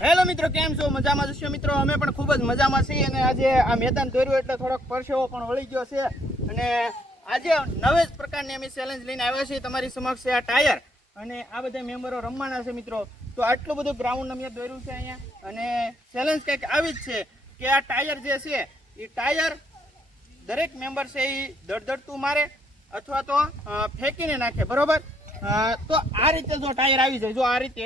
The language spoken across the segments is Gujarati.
હેલો મિત્રો, કેમ છો? મજામાં જશો મિત્રો? અમે પણ ખૂબ જ મજામાં છીએ અને આજે આ મેદાન દોર્યું એટલે થોડોક પરસેવો પણ વળી ગયો છે. અને આજે નવે જ પ્રકારની અમે ચેલેન્જ લઈને આવ્યા છીએ તમારી સમક્ષ આ ટાયર અને આ બધા મેમ્બરો રમવાના છે મિત્રો. તો આટલું બધું ગ્રાઉન્ડ અમે દોર્યું છે અહીંયા. અને ચેલેન્જ કંઈક આવી જ છે કે આ ટાયર જે છે, એ ટાયર દરેક મેમ્બર છે એ દડદડતું મારે અથવા તો ફેંકીને નાખે, બરોબર? તો આ રીતે જો ટાયર આવી જાય, જો આ રીતે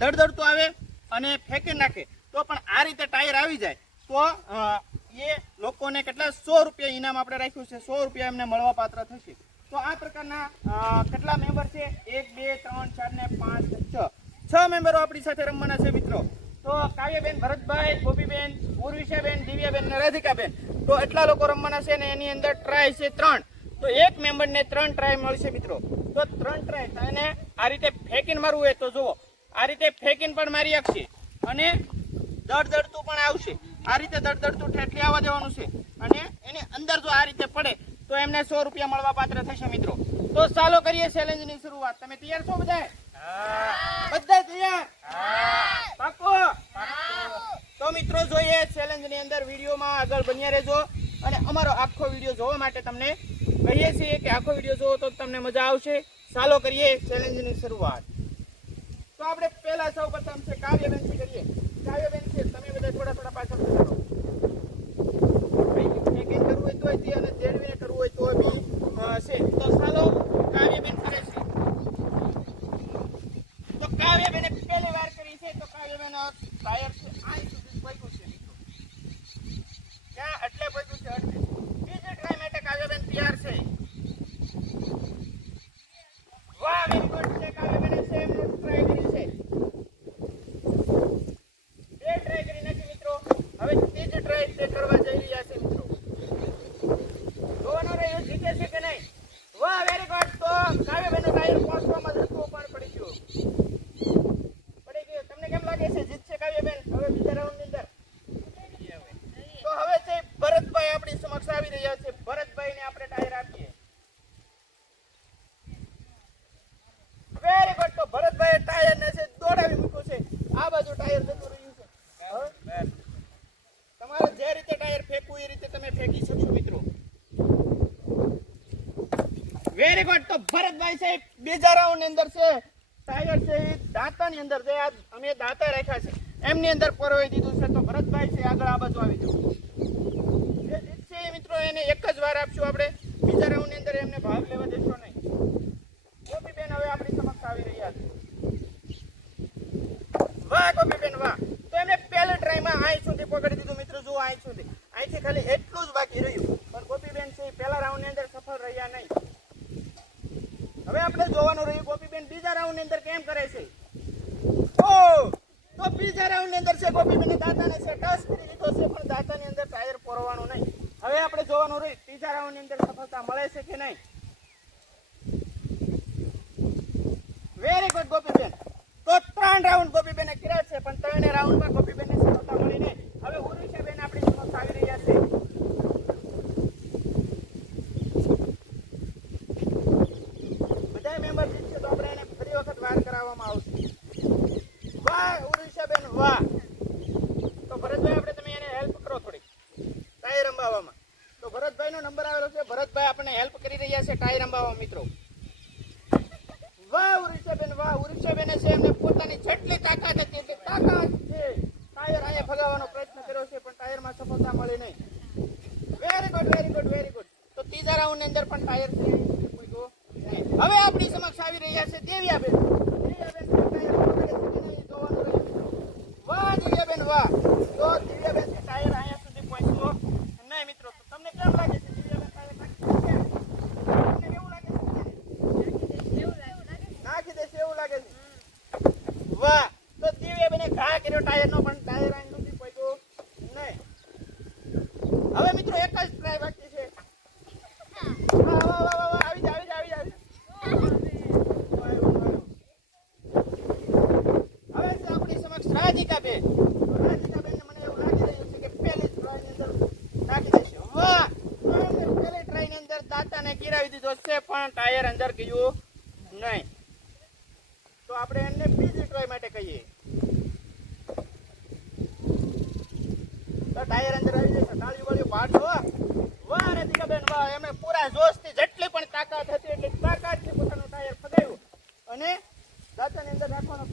દડધડતું આવે અને ફેંકી નાખે. તો પણ આ રીતે ટાયર આવી જાય, તો એ લોકોને કેટલા સો રૂપિયા ઇનામ આપણે રાખ્યું છે, સો રૂપિયા એમને મળવા પાત્ર થશે. તો આ પ્રકારના કેટલા મેમ્બર છે? એક, બે, ત્રણ, ચાર ને પાંચ, છ. છ મેમ્બરો આપણી સાથે રમવાના છે મિત્રો. તો કાવ્યબેન, ભરતભાઈ, ગોપીબેન ઉર્વિષાબેન દિવ્યાબેન અને રાધિકાબેન. તો એટલા લોકો રમવાના છે ને એની અંદર ટ્રાય છે ત્રણ. તો એક મેમ્બરને ત્રણ ટ્રાય મળશે મિત્રો. તો ત્રણ ટ્રાય અને આ રીતે ફેંકીને મારવું હોય તો જુઓ. આ રીતે ફેંકીને પણ મારી શકશે અને દડદડતું પણ આવશે. આ રીતે દડદડતું ઠેઠી આવવા દેવાનું છે. અને એની અંદર જો આ રીતે પડે તો એમને સો રૂપિયા મળવા પાત્ર થશે મિત્રો. તો ચાલો કરીએ ચેલેન્જની શરૂઆત. તમે તૈયાર છો બધા બધા તૈયાર? પાકો તો મિત્રો જોઈએ ચેલેન્જની અંદર વિડીયોમાં આગળ બન્યા રહેજો. અને અમારો આખો વીડિયો જોવા માટે તમને કહીએ છીએ કે આખો વીડિયો જોવો તો તમને મજા આવશે. ચાલો કરીએ ચેલેન્જની શરૂઆત. આપણે પહેલા સૌ પ્રથમ છે કાવ્યબેનથી કરીએ કાવ્યબેન છે તમે બધા થોડા થોડા પાછળ કરો પેકિંગ કરવું હોય તોય તે અને જેડવીને કરવું હોય તો બી અ, છે તો ચાલો કાવ્યબેન કરે છે તો કાવ્યબેને પહેલી વાર કરી છે તો કાવ્યબેન ટાયર છે આ સુધી પહોંચ્યું છે મિત્રો ક્યાં એટલે પહોંચ્યું છે એટલે બીજી ટ્રાય માટે કાવ્યબેન તૈયાર છે વાહ વેરી ગુડ છે કાવ્યબેને સેમ ટ્રાય કરી છે બે ટ્રાય કરી નાખી મિત્રો હવે ત્રીજી ટ્રાય તે કરવા જઈ રહ્યા છે મિત્રો જોવાનું રહ્યું જીતે છે કે નહીં વાહ વેરી ગુડ તો કાવ્યબેનનો ટાયર પહોંચવામાં જતું પણ પડી ગયું પડી ગયું તમને કેમ લાગે છે જીતશે કાવ્યબેન હવે બીજા રાઉન્ડની અંદર તો હવે છે ભરતભાઈ આપણી સમક્ષ આવી રહ્યા છે ભરતભાઈને આપણે ટાયર આપીએ વેરી ગુડ તો ભરતભાઈ ટાયર ને છે દોડાવી મૂક્યું છે આ બાજુ ટાયર જતું રહ્યું છે હવે તમારે જે રીતે ટાયર ફેંકવું એ રીતે તમે ફેંકી શકશો મિત્રો વેરી ગુડ તો ભરતભાઈ છે બીજા રાઉન્ડ અંદર છે. ટાયર છે, એ દાંતાની અંદર છે. આ અમે દાંતા રાખ્યા છે. એમની અંદર પરોવી દીધું છે. તો ભરતભાઈ છે, આગળ આ બાજુ આવી જાઓ. એ મિત્રો, એને એક જ વાર આપશું આપણે. બીજા રાઉન્ડની અંદર એમને ભાગ લેવા દેશો નહીં. ગોપીબેન હવે આપણી સમક્ષ આવી રહ્યા છે. વાહ, ગોપીબેન, વાહ. તો એમને પહેલી ટ્રાયમાં અહીં પકડી દીધું, મિત્રો. જુઓ અહીં સુધી. ખાલી એટલું જ બાકી રહ્યું પણ ગોપીબેન છે એ પહેલા રાઉન્ડની અંદર સફળ રહ્યા નહીં હવે આપણે જોવાનું રહ્યું, ગોપીબેન બીજા રાઉન્ડની અંદર કેમ કરે છે? તો બીજા રાઉન્ડની અંદર છે ગોપીબેન દાતાને છે ટચ કરી દીધો છે, પણ દાતાની અંદર ટાયર પોરવાનું નહીં. હવે આપણે જોવાનું રહ્યું, ત્રીજા રાઉન્ડની અંદર સફળતા મળે છે કે નહીં? Very good Gopiben. તો ત્રણ રાઉન્ડ ગોપીબેને કર્યા છે, પણ ત્રણે રાઉન્ડમાં ગોપીબેનને સફળતા મળી નહીં. હવે ઉર્વિશાબેન આપણી સમક્ષ આવી રહ્યા છે બધા મેમ્બર જીતશે તો આપણે એને ફરી વખત વાર કરાવવામાં આવશે. વાહ ઉર્વિશાબેન વાહ. તો ભરતભાઈ, આપણે તમે એને હેલ્પ કરો થોડી ટાયર રંબાવવામાં. તો ભરતભાઈનો નંબર આવેલો છે. ભરતભાઈ, આપણને હેલ્પ કરી રહ્યા છે ટાયર રંબાવવા, મિત્રો. વાહ ઉરીસાબેન વાહ. ઉરીસાબેને છે એમને પોતાની જેટલી તાકાત હતી એટલી તાકાત છે. ટાયર અહીંયા ભગાવવાનો પ્રયત્ન કર્યો છે, પણ ટાયરમાં સફળતા મળી નહીં. Very good very good very good તો ત્રીજા રાઉન્ડની અંદર પણ ટાયર છે. હવે આપણી સમક્ષ આવી રહ્યા છે દેવિયાબેન છે, ટાયર પકડે છે કે નહીં જોવાનું રહ્યું મિત્રો. વાહ વાહ તો દિવ્યાબેન ટાયર અહીંયા સુધી પહોંચ્યો. નહીં મિત્રો તમને કેમ લાગે છે દિવ્યાબેન ટાયર નાખી એવું લાગે વાહ, તો દિવ્યાબેને ઘા કર્યો ટાયરનો પણ ને કિરાવી દીધો છે, પણ ટાયર અંદર ગયું નહીં. તો આપણે એમને બીજી ટ્રાય માટે કહીએ. તો ટાયર અંદર આવી જશે, તાળી વાળી પાઠો વાહ, રતિકા બેન, વાહ, એમણે પૂરા જોશથી જેટલી પણ તાકાત હતી એટલી તાકાતથી પોતાનું ટાયર ફગાવ્યું. અને દાંતાની અંદર રાખવાનો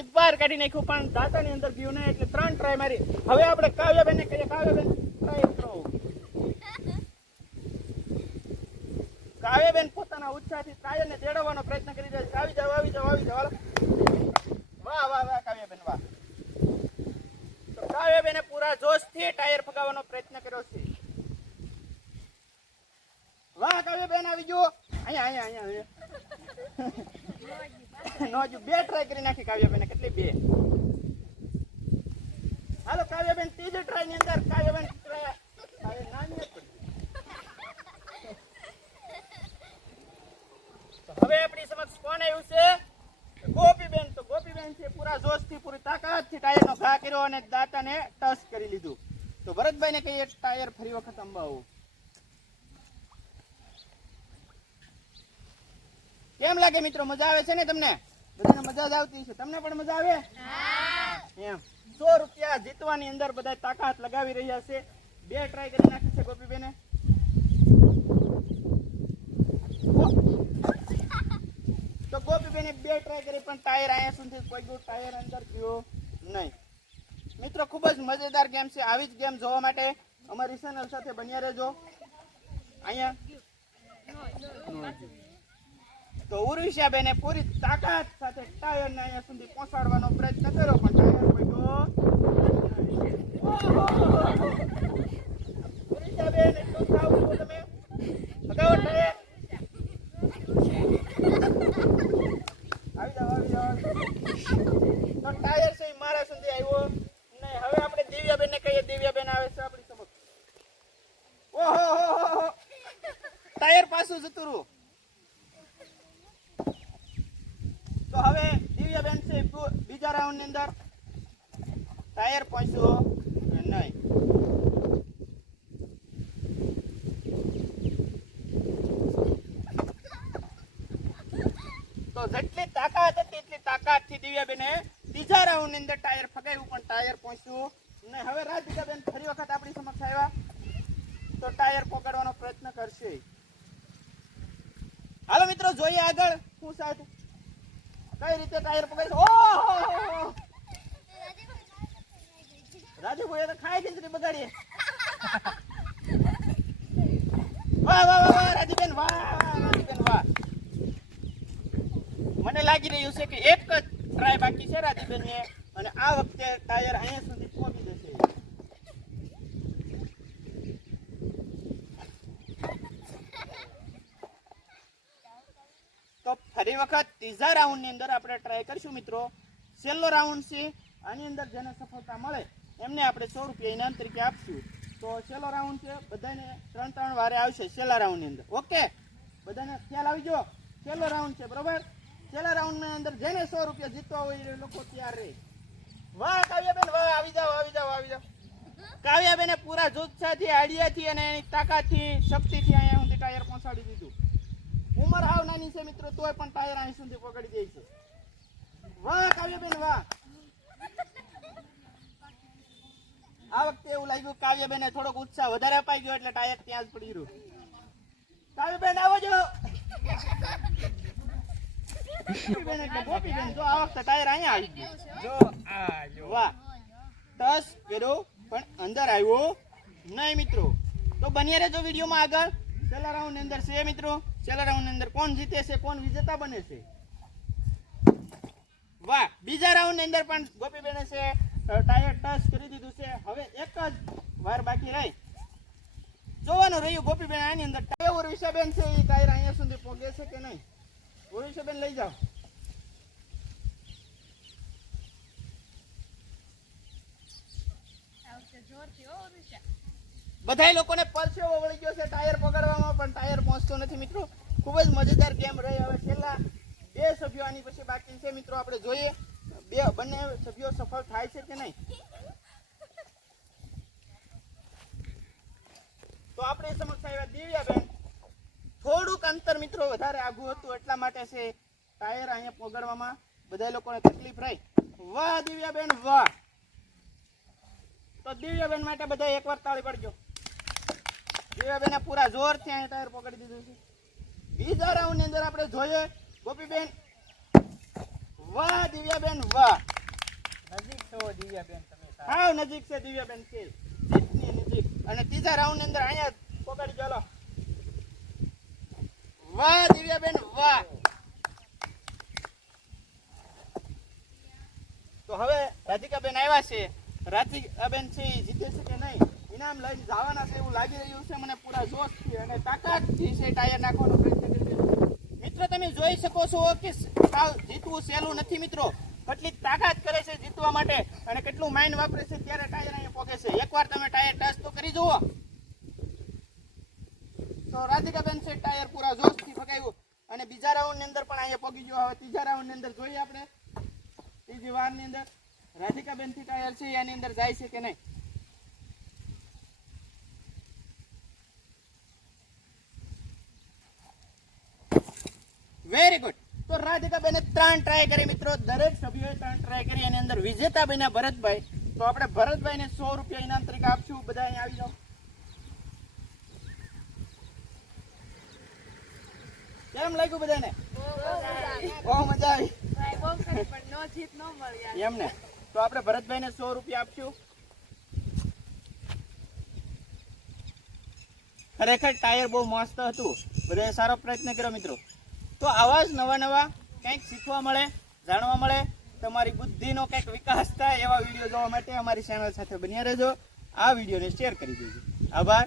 એ બહાર કાઢી નાખ્યું, પણ દાંતાની અંદર ગયું નહીં એટલે ત્રણ ટ્રાય મારી. હવે આપણે કાવ્યાબેન ને કહીએ, કાવ્યાબેન ટ્રાય કરો. કાવ્યાબેન પોતાના ઉત્સાહથી ટાયરને તેડવવાનો પ્રયત્ન કરી રહ્યા છે. આવી જાવ આવી જાવ આવી જાવ. વાહ વાહ વાહ, કાવ્યાબેન, વાહ. તો કાવ્યાબેને પૂરા જોશથી ટાયર ફગાવવાનો પ્રયત્ન કર્યો છે. વાહ, કાવ્યાબેન, આવી ગયો. અહીંયા અહીંયા અહીંયા. નો હજુ બે ટ્રાય કરી નાખી કાવ્યાબેને, કેટલી બે? હાલો, કાવ્યાબેન, ત્રીજી ટ્રાયની અંદર, કાવ્યાબેન try- કાવ્ય નાની હતી. તો હવે આપણી સમક્ષ કોણ આવ્યું છે? ગોપીબેન, તો ગોપીબેન છે, પૂરા જોશથી, પૂરી તાકાતથી ટાયરનો ઘા કર્યો અને દાંતાને ટચ કરી લીધું. તો ભરતભાઈને કહીએ ટાયર ફરી વખત અંબાવું કેમ લાગે મિત્રો મજા આવે છે ને તમને? બધાને મજા જ આવતી છે તમને પણ મજા આવે? એમ. સો રૂપિયા જીતવાની અંદર બધા તાકાત લગાવી રહ્યા છે. બે ટ્રાય કરી નાખી છે ગોપીબેને. તો ગોપીબેને બે ટ્રાય કરી પણ ટાયર અહીંયા સુધી પગ્યું ટાયર અંદર ગયો નહીં. મિત્રો ખૂબ જ મજેદાર ગેમ છે. આવી જ ગેમ જોવા માટે અમારી ચેનલ સાથે બન્યા રહેજો. અહીંયા. તો ઉરુષિયાબેને પૂરી તાકાત સાથે ટાયરને અહીંયા સુધી પહોંચાડવાનો પ્રયત્ન કર્યો, પણ ટાયર પડ્યો! ઉરુષિયાબેન છો તમે ભગાવો આવી જાવ આવી જાવ તો ટાયર છે મારા સુધી આવ્યો નહીં હવે આપણે દિવ્યાબેનને કહીએ દિવ્યાબેન આવે છે આપણી સમક્ષ ઓહો. ટાયર પાછું જતું રહ્યું તો હવે બીજા રાઉન્ડની અંદર ટાયર પહોંચ્યો નહીં. તો જેટલી તાકાત હતી એટલી તાકાતથી દિવ્યાબેને ત્રીજા રાઉન્ડની અંદર ટાયર ફગાવ્યું, પણ ટાયર પહોંચ્યું નહીં. હવે રાધિકાબેન ફરી વખત આપણી સમક્ષ આવ્યા. તો ટાયર પકડવાનો પ્રયત્ન કરશે. હાલો મિત્રો, જોઈએ આગળ. શું સાહેબ કઈ રીતે ટાયર પકડી ઓ રાજુભાઈ તો ખાઈ ખીચડી બગાડીએ. વાહ વાહ વાહ વાહ રાજુબેન વાહ, રાજુબેન વાહ. મને લાગી રહ્યું છે કે એક જ ટ્રાય બાકી છે રાજુબેન ને અને આ વખતે ટાયર અહીંયા સુધી પહોંચી જશે તો ફરી વખત ત્રીજા રાઉન્ડની અંદર આપણે ટ્રાય કરીશું મિત્રો. છેલ્લો રાઉન્ડ છે. આની અંદર જેને સફળતા મળે એમને આપણે સો રૂપિયા ઇનામ તરીકે આપશું. તો છેલ્લો રાઉન્ડ છે. બધાને ત્રણ ત્રણ વારે આવશે છેલ્લા રાઉન્ડની અંદર. ઓકે? બધાને ખ્યાલ આવી જો છેલ્લો રાઉન્ડ છે, બરોબર? છેલ્લા રાઉન્ડની અંદર જેને સો રૂપિયા જીતવા હોય એ લોકો તૈયાર રહે. વાહ, કાવ્યાબેન, વાહ, આવી જાઓ આવી જાઓ આવી જાઓ. કાવ્યાબેને પૂરા જુસ્સાથી, આઈડિયાથી અને એની તાકાતથી, શક્તિથી અહીંયા સુધી ટાયર પહોંચાડી દીધું. ઉંમર હાવ નાની છે મિત્રો, તોય પણ ટાયર અહીં સુધી પકડી દે છે. વાહ, કાવ્યબેન, વાહ. આ વખતે એવું લાગ્યું કાવ્યબેને થોડોક ઉત્સાહ વધારે અપાઈ ગયો એટલે ટાયર ત્યાં જ પડી રહ્યું. કાવ્યબેન, આવો જો. ગોપીબેન એટલે ગોપીબેન જો આ વખતે ટાયર અહીંયા આવી ગયું. જો આ જો વાહ. ટસ કર્યો, પણ અંદર આવ્યો નહીં, મિત્રો. તો બન્યા રહેજો વિડીયોમાં આગળ. છેલ્લા રાઉન્ડ અંદર છે, મિત્રો. છેલ્લા રાઉન્ડ અંદર કોણ જીતે છે, કોણ વિજેતા બને છે? વાહ, બીજા રાઉન્ડ અંદર પણ ગોપીબેને છે ટાયર ટચ કરી દીધું છે. હવે એક જ વાર બાકી રહી. જોવાનું રહ્યું ગોપીબેન આની અંદર ટાયર ઉર્વિષાબેન છે એ ટાયર અહીંયા સુધી પહોંચે છે કે નહીં? ઉર્વિષાબેન લઈ જાઓ. બધા લોકોને પરસેવો વળી ગયો છે ટાયર પકડવામાં પણ ટાયર પહોંચતો નથી મિત્રો. ખૂબ જ મજેદાર ગેમ રહી. હવે છેલ્લા બે સભ્યો આની પછી બાકી છે. મિત્રો, આપણે જોઈએ બે બંને સભ્યો સફળ થાય છે કે નહીં? તો આપણે સમક્ષ આવ્યા દિવ્યાબેન. થોડુંક અંતર મિત્રો વધારે આઘું હતું, એટલા માટે છે ટાયર અહીંયા પકડવામાં બધા લોકોને તકલીફ રહી. વાહ દિવ્યાબેન, વાહ! તો દિવ્યાબેન માટે બધા એકવાર તાળી પડજો. દિવ્યાબેને પૂરા જોરથી અહીંયા ટાયર પકડી દીધું છે. બીજા રાઉન્ડની અંદર આપણે જોઈએ ગોપીબેન વાહ દિવ્યાબેન વાહ. નજીક છો દિવ્યાબેન તમે હા નજીક છે દિવ્યાબેન છે જીતની નજીક. અને ત્રીજા રાઉન્ડની અંદર અહીંયા પકડી ચાલો વાહ દિવ્યાબેન વાહ. તો હવે રાધિકાબેન આવ્યા છે. રાધિકાબેન છે જીતે છે કે નહીં? ઇનામ લઈને જવાના છે એવું લાગી રહ્યું છે, મને પૂરા જોશથી અને તાકાતથી છે ટાયર નાખવાનો પ્રયત્ન તમે જોઈ શકો છો કે સાવ જીતવું સહેલું નથી મિત્રો. કેટલી તાકાત કરે છે જીતવા માટે અને કેટલું માઇન્ડ વાપરે છે ત્યારે ટાયર અહીંયા પોકે છે. એકવાર તમે ટાયર ટચ તો કરી જુઓ. તો રાધિકાબેન છે ટાયર પૂરા જોશથી ફગાવ્યું અને બીજા રાઉન્ડની અંદર પણ અહીંયા પોકી ગયો. હવે ત્રીજા રાઉન્ડની અંદર જોઈએ આપણે. ત્રીજી વારની અંદર રાધિકાબેનથી ટાયર છે, એની અંદર જાય છે કે નહીં? વેરી ગુડ તો રાધિકાબેને ત્રણ ટ્રાય કરી મિત્રો. દરેક સભ્યોએ ત્રણ ટ્રાય કરી. એની અંદર વિજેતા બન્યા ભરતભાઈ. તો આપણે ભરતભાઈને સો રૂપિયા ઇનામ તરીકે આપશું. બધા અહીંયા આવી જાઓ. કેમ લાગ્યું બધાને? બહુ મજા આવી. એમને. તો આપણે ભરતભાઈને સો રૂપિયા આપશું. ખરેખર ટાયર બહુ મસ્ત હતું. બધાએ સારો પ્રયત્ન કર્યો મિત્રો. તો આવા જ નવા નવા કંઈક શીખવા મળે, જાણવા મળે, તમારી બુદ્ધિનો કંઈક વિકાસ થાય એવા વીડિયો જોવા માટે અમારી ચેનલ સાથે બન્યા રહેજો. આ વિડીયોને શેર કરી દેજો. આભાર.